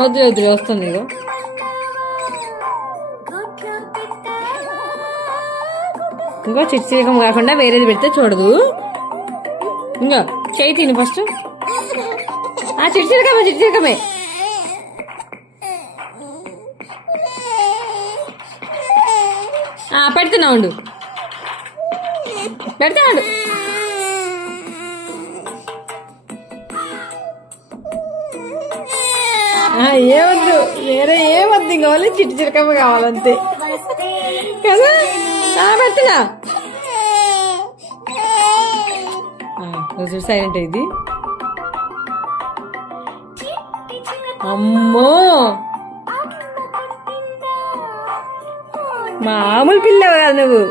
వద్దు వద్దు వస్తుంది ఇగో. ఇంకో చిట్చిరకం కాకుండా వేరేది పెడితే చూడదు. ఇంకో చేయి తిను ఫస్ట్. చిట్చిరకమే చిట్చిరకమే. పెడుతున్నా ఉండు, పెడతా ఉండు. ఏవద్దు, వేరే ఏమద్దు, ఇంకా వాళ్ళు చిట్టు చిరకమ్మ కావాలంతే కదా. పెడుతున్నా సైలెంట్ ఇది. అమ్మో మామూలు పిల్లవు కదా నువ్వు.